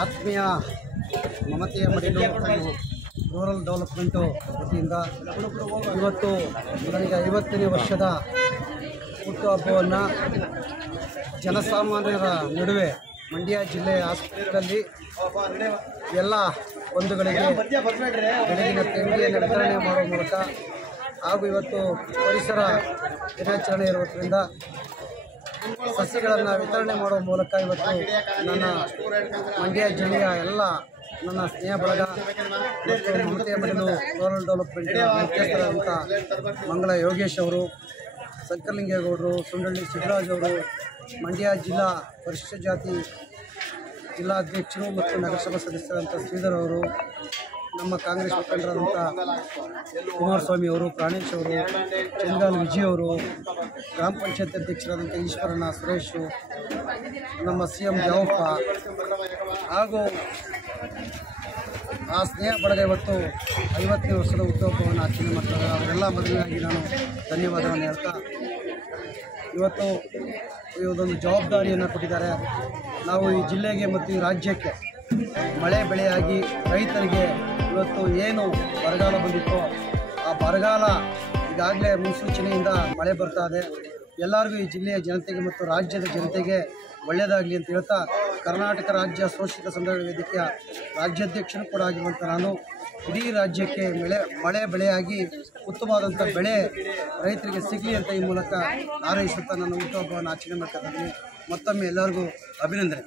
ಆತ್ಮೀಯ ಮಮತೆಯ ಮಡಿಲು rural development ವತಿಯಿಂದ ಇವತ್ತು ನನಗೆ 50ನೇ ವರ್ಷದ ಹುಟ್ಟುಹಬ್ಬವನ್ನು ಜನಸಾಮಾನ್ಯರ ನಡುವೆ ಮಂಡ್ಯ ಜಿಲ್ಲೆಯ ಆಸ್ಪತ್ರೆಯಲ್ಲಿ ಎಲ್ಲ ಬಂಧುಗಳಿಗೆ ಬೆಳಗಿನ ತಿಂಡಿಯನ್ನು ವಿತರಣೆ ಮಾಡುವ ಮೂಲಕ ಹಾಗೂ ಇವತ್ತು ಪರಿಸರ ದಿನಾಚರಣೆ ಇರುವುದರಿಂದ ಸಸಿಗಳನ್ನು ವಿತರಣೆ ಮಾಡುವ ಮೂಲಕ ಇವತ್ತು ನನ್ನ ಮಂಡ್ಯ ಜಿಲ್ಲೆಯ ಎಲ್ಲ ನನ್ನ ಸ್ನೇಹ ಬಳಗ ಮತ್ತು ಮಮತೆಯ ಮಡಿಲು ರೂರಲ್ ಡೆವಲಪ್ಮೆಂಟ್ ಮುಖ್ಯಸ್ಥರಾದಂಥ ಮಂಗಳ ಯೋಗೇಶ್ ಅವರು, ಸಂಕಲಿಂಗೇಗೌಡರು, ಸುಂಡಳ್ಳಿ ಸಿದ್ದರಾಜ್ ಅವರು, ಮಂಡ್ಯ ಜಿಲ್ಲಾ ಪರಿಶಿಷ್ಟ ಜಾತಿ ಜಿಲ್ಲಾಧ್ಯಕ್ಷರು ಮತ್ತು ನಗರಸಭಾ ಸದಸ್ಯರಾದಂಥ ಶ್ರೀಧರ್ ಅವರು, ನಮ್ಮ ಕಾಂಗ್ರೆಸ್ ಮುಖಂಡರಾದಂಥ ಕುಮಾರಸ್ವಾಮಿ ಅವರು, ಪ್ರಾಣೇಶ್ ಅವರು, ಚಂದ್ರಗಾಲ್ ವಿಜಯ್ ಅವರು, ಗ್ರಾಮ ಪಂಚಾಯತ್ ಅಧ್ಯಕ್ಷರಾದಂಥ ಈಶ್ವರಣ್ಣ, ಸುರೇಶು, ನಮ್ಮ CM ಜಾವಪ್ಪ ಹಾಗೂ ಆ ಸ್ನೇಹ ಬಳಗ ಇವತ್ತು 50ನೇ ವರ್ಷದ ಹುಟ್ಟುಹಬ್ಬವನ್ನು ಆಚರಣೆ ಮಾಡ್ತಾರೆ. ಅವರೆಲ್ಲ ಮೊದಲನಾಗಿ ನಾನು ಧನ್ಯವಾದವನ್ನು ಹೇಳ್ತಾ, ಇವತ್ತು ಇದೊಂದು ಜವಾಬ್ದಾರಿಯನ್ನು ಕೊಟ್ಟಿದ್ದಾರೆ. ನಾವು ಈ ಜಿಲ್ಲೆಗೆ ಮತ್ತು ಈ ರಾಜ್ಯಕ್ಕೆ ಮಳೆ ಬೆಳೆಯಾಗಿ ರೈತರಿಗೆ ಇವತ್ತು ಏನು ಬರಗಾಲ ಬಂದಿತ್ತೋ ಆ ಬರಗಾಲ ಈಗಾಗಲೇ ಮುನ್ಸೂಚನೆಯಿಂದ ಮಳೆ ಬರ್ತಾ ಇದೆ. ಎಲ್ಲರಿಗೂ ಈ ಜಿಲ್ಲೆಯ ಜನತೆಗೆ ಮತ್ತು ರಾಜ್ಯದ ಜನತೆಗೆ ಒಳ್ಳೆಯದಾಗಲಿ ಅಂತ ಹೇಳ್ತಾ, ಕರ್ನಾಟಕ ರಾಜ್ಯ ಶೋಷಿತ ಸಮುದಾಯ ವೇದಿಕೆಯ ರಾಜ್ಯಾಧ್ಯಕ್ಷರು ಕೂಡ ಆಗಿರುವಂಥ ನಾನು ಇಡೀ ರಾಜ್ಯಕ್ಕೆ ಮಳೆ ಬೆಳೆಯಾಗಿ ಉತ್ತಮವಾದಂಥ ಬೆಳೆ ರೈತರಿಗೆ ಸಿಗಲಿ ಅಂತ ಈ ಮೂಲಕ ಹಾರೈಸುತ್ತಾ ನನ್ನ ಹುಟ್ಟುಹಬ್ಬವನ್ನು ಆಚರಣೆ ಮಾಡ್ತಾ ಇದ್ದೀನಿ. ಮತ್ತೊಮ್ಮೆ ಎಲ್ಲರಿಗೂ ಅಭಿನಂದನೆ.